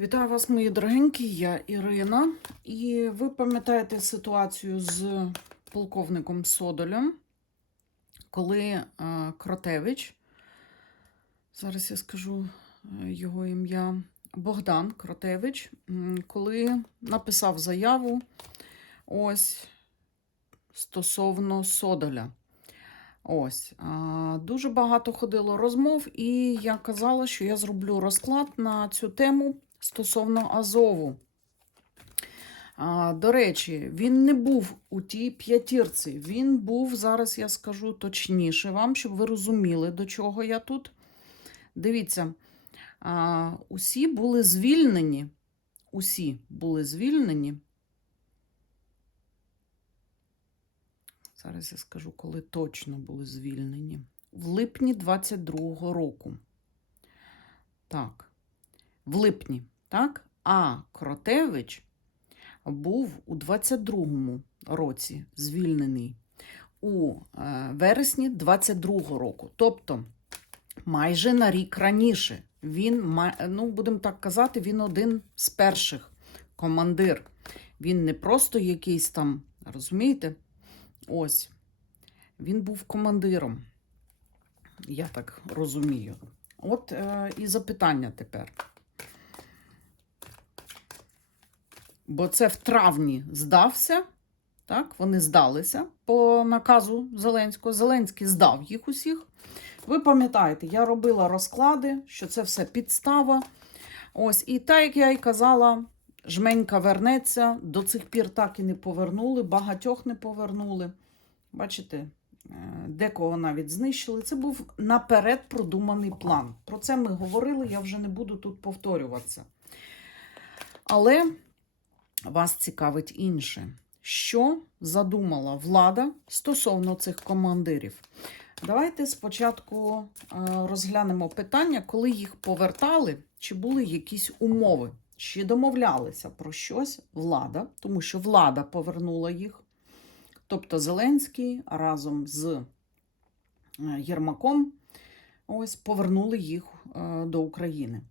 Вітаю вас, мої дорогенькі, я Ірина. І ви пам'ятаєте ситуацію з полковником Содолем, коли е, Кротевич, зараз я скажу е, його ім'я, Богдан Кротевич, коли написав заяву ось стосовно Содоля. Ось дуже багато ходило розмов, і я казала, що я зроблю розклад на цю тему стосовно Азову. А, до речі, він не був у тій п'ятірці. Він був, зараз я скажу точніше вам, щоб ви розуміли, до чого я тут. Дивіться, а, усі були звільнені. Усі були звільнені. Зараз я скажу, коли точно були звільнені. В липні 22-го року. Так. В липні, так? А Кротевич був у 22-му році звільнений у е, вересні 22-го року. Тобто майже на рік раніше. Він, ну, будемо так казати, він один з перших командир. Він не просто якийсь там, розумієте? Ось. Він був командиром. Я так розумію. От е, і запитання тепер. Бо це в травні здався. Так, вони здалися по наказу Зеленського. Зеленський здав їх усіх. Ви пам'ятаєте, я робила розклади, що це все підстава. Ось, і так, як я й казала, жменька вернеться. До цих пір так і не повернули, багатьох не повернули. Бачите, е, декого навіть знищили. Це був наперед продуманий план. Про це ми говорили, я вже не буду тут повторюватися. Але вас цікавить інше. Що задумала влада стосовно цих командирів? Давайте спочатку е, розглянемо питання, коли їх повертали, чи були якісь умови, чи домовлялися про щось влада, тому що влада повернула їх. Тобто Зеленський разом з е, Єрмаком ось повернули їх е, до України.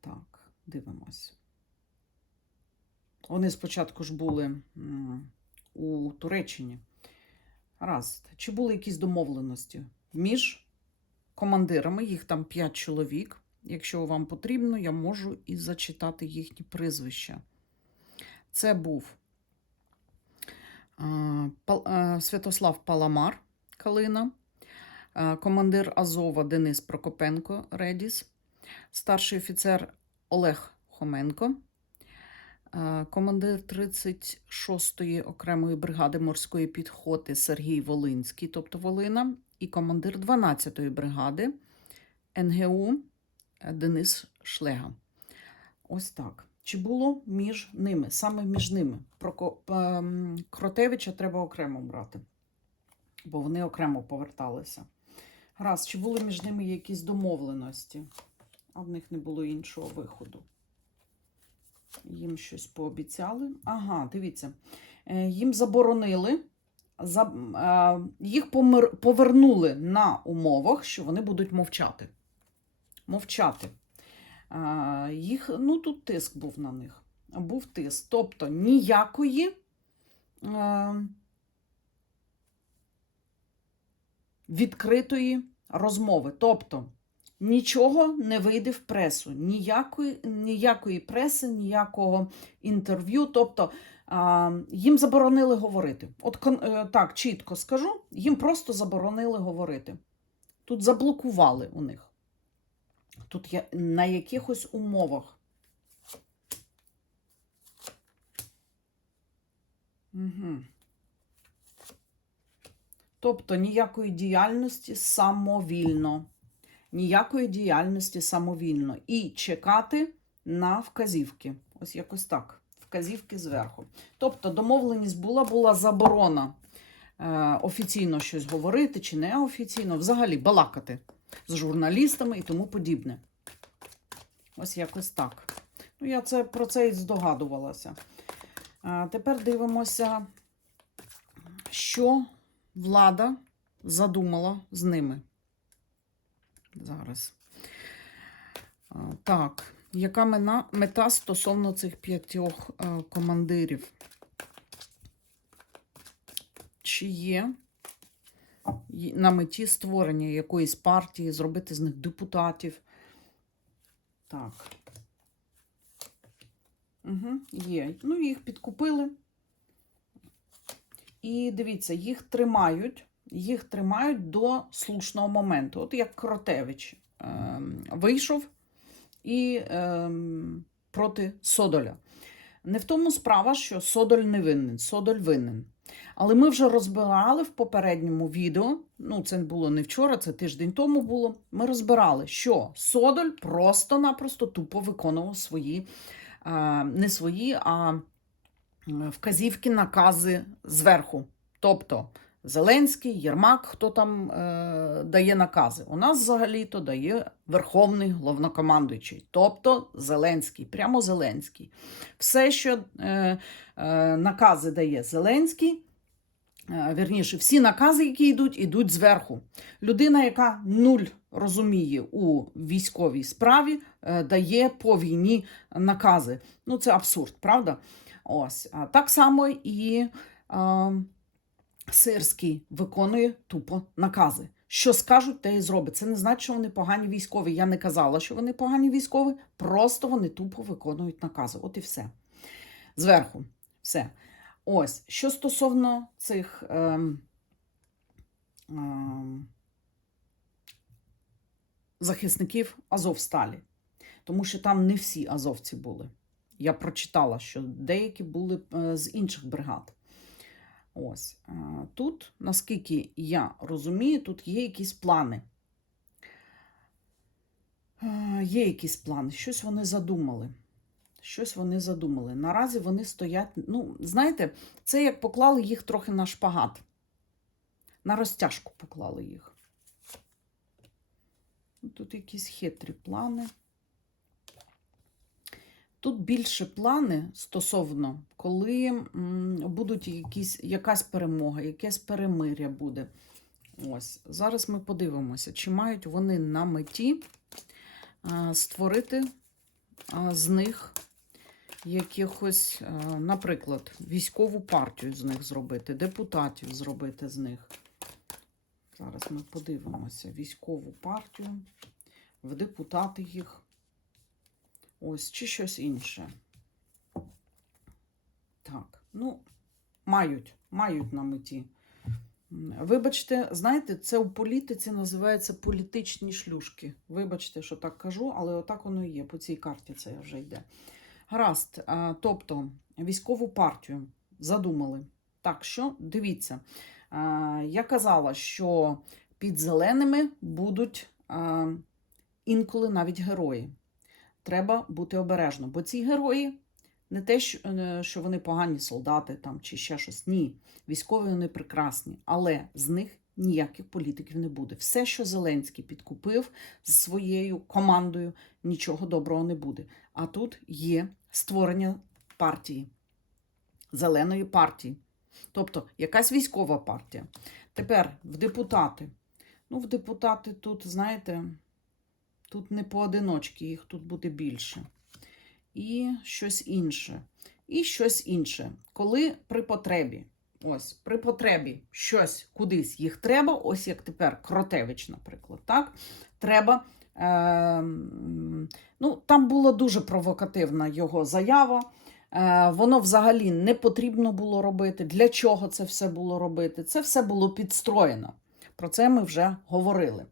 Так, дивимось. Вони спочатку ж були у Туреччині. Раз. Чи були якісь домовленості між командирами, їх там 5 чоловік. Якщо вам потрібно, я можу і зачитати їхні прізвища. Це був Святослав Паламар Калина, командир Азова Денис Прокопенко Редіс, старший офіцер Олег Хоменко, командир 36-ї окремої бригади морської підхоти Сергій Волинський, тобто Волина, і командир 12-ї бригади НГУ Денис Шлега. Ось так. Чи було між ними, саме між ними? Про ем, Кротевича треба окремо брати, бо вони окремо поверталися. Раз, чи були між ними якісь домовленості, а в них не було іншого виходу. Їм щось пообіцяли. Ага, дивіться. Е, Їм заборонили, за, е, їх повернули на умовах, що вони будуть мовчати. Мовчати. А, їх, ну тут тиск був на них. Був тиск. Тобто ніякої е, відкритої розмови. Тобто нічого не вийде в пресу, ніякої, ніякої преси, ніякого інтерв'ю. Тобто а, їм заборонили говорити. От е, так, чітко скажу, їм просто заборонили говорити. Тут заблокували у них. Тут я на якихось умовах. Угу. Тобто ніякої діяльності самовільно. Ніякої діяльності самовільно. І чекати на вказівки. Ось якось так. Вказівки зверху. Тобто домовленість була, була заборона е, офіційно щось говорити чи не офіційно, взагалі балакати з журналістами і тому подібне. Ось якось так. Ну, я це, про це і здогадувалася. А тепер дивимося, що влада задумала з ними. Зараз. Так, яка мета стосовно цих п'ятьох е, командирів? Чи є на меті створення якоїсь партії, зробити з них депутатів? Так. Угу, є. Ну, їх підкупили. І дивіться, їх тримають, їх тримають до слушного моменту. От як Кротевич ем, вийшов і ем, проти Содоля. Не в тому справа, що Содоль не винен, Содоль винен. Але ми вже розбирали в попередньому відео, ну це було не вчора, це тиждень тому було. Ми розбирали, що Содоль просто-напросто тупо виконував свої, е, не свої, а е, вказівки, накази зверху. Тобто Зеленський, Єрмак, хто там е, дає накази. У нас взагалі-то дає Верховний головнокомандуючий, тобто Зеленський, прямо Зеленський. Все, що е, е, накази дає Зеленський, е, вірніше, всі накази, які йдуть, йдуть зверху. Людина, яка нуль розуміє у військовій справі, е, дає по війні накази. Ну, це абсурд, правда? Ось. Так само і. Е, Сирський виконує тупо накази. Що скажуть, те і зробить. Це не значить, що вони погані військові. Я не казала, що вони погані військові, просто вони тупо виконують накази. От і все. Зверху. Все. Ось. Що стосовно цих. Ем, ем, захисників Азовсталі. Тому що там не всі азовці були. Я прочитала, що деякі були е, з інших бригад. Ось е, тут, наскільки я розумію, тут є якісь плани. Е, Є якісь плани, щось вони задумали. Щось вони задумали. Наразі вони стоять. Ну, знаєте, це як поклали їх трохи на шпагат. На розтяжку поклали їх. Тут якісь хитрі плани. Тут більше плани стосовно, коли будуть якісь, якась перемога, якесь перемиря буде. Ось. Зараз ми подивимося, чи мають вони на меті створити з них якихось, наприклад, військову партію з них зробити, депутатів зробити з них. Зараз ми подивимося військову партію, в депутати їх. Ось, чи щось інше. Так, ну, мають, мають на меті. Вибачте, знаєте, це у політиці називається політичні шлюшки. Вибачте, що так кажу, але отак воно і є. По цій карті це вже йде. Гаразд, тобто військову партію задумали. Так що, дивіться, я казала, що під зеленими будуть інколи навіть герої треба бути обережно. Бо ці герої не те, що, е, вони погані солдати там, чи ще щось. Ні. Військові вони прекрасні, але з них ніяких політиків не буде. Все, що Зеленський підкупив з своєю командою, нічого доброго не буде. А тут є створення партії, зеленої партії. Тобто якась військова партія. Тепер в депутати. Ну, в депутати тут, знаєте, Тут не поодиночки, їх тут буде більше. І щось інше. І щось інше. Коли при потребі, ось, при потребі щось кудись їх треба, ось як тепер Кротевич, наприклад, так? Треба. Е, ну, Там була дуже провокативна його заява. Е, воно взагалі не потрібно було робити. Для чого це все було робити? Це все було підстроєно. Про це ми вже говорили.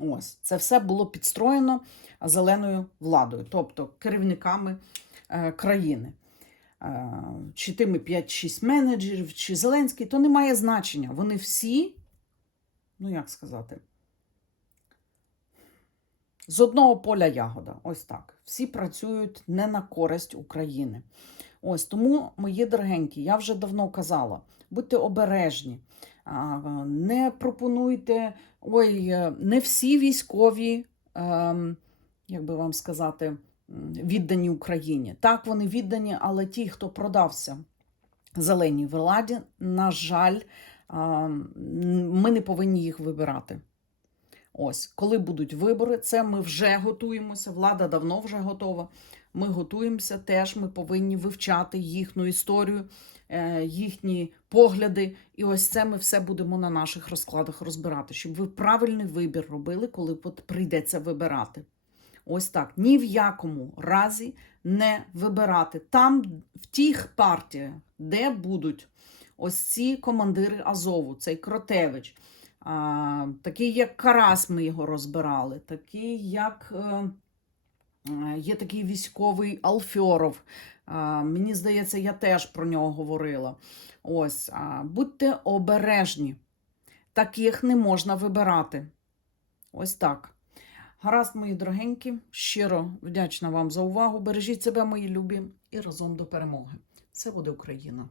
Ось це все було підстроєно зеленою владою, тобто керівниками е, країни. Е, чи тими 5-6 менеджерів, чи Зеленський, то не має значення. Вони всі, ну як сказати, з одного поля ягода. Ось так. Всі працюють не на користь України. Ось тому, мої дорогенькі, я вже давно казала: будьте обережні, не пропонуйте. Ой, е, не всі військові, ем, як би вам сказати, віддані Україні. Так, вони віддані, але ті, хто продався зеленій владі, на жаль, ем, ми не повинні їх вибирати. Ось, коли будуть вибори, це ми вже готуємося. Влада давно вже готова. Ми готуємося теж. Ми повинні вивчати їхню історію, е, їхні погляди. І ось це ми все будемо на наших розкладах розбирати, щоб ви правильний вибір робили, коли прийдеться вибирати. Ось так. Ні в якому разі не вибирати. Там, в тих партіях, де будуть ось ці командири Азову, цей Кротевич, такий як Карас, ми його розбирали, такий як. Е, Є такий військовий Алфьоров. Мені здається, я теж про нього говорила. Ось, будьте обережні. Таких не можна вибирати. Ось так. Гаразд, мої дорогенькі, щиро вдячна вам за увагу. Бережіть себе, мої любі, і разом до перемоги. Це буде Україна.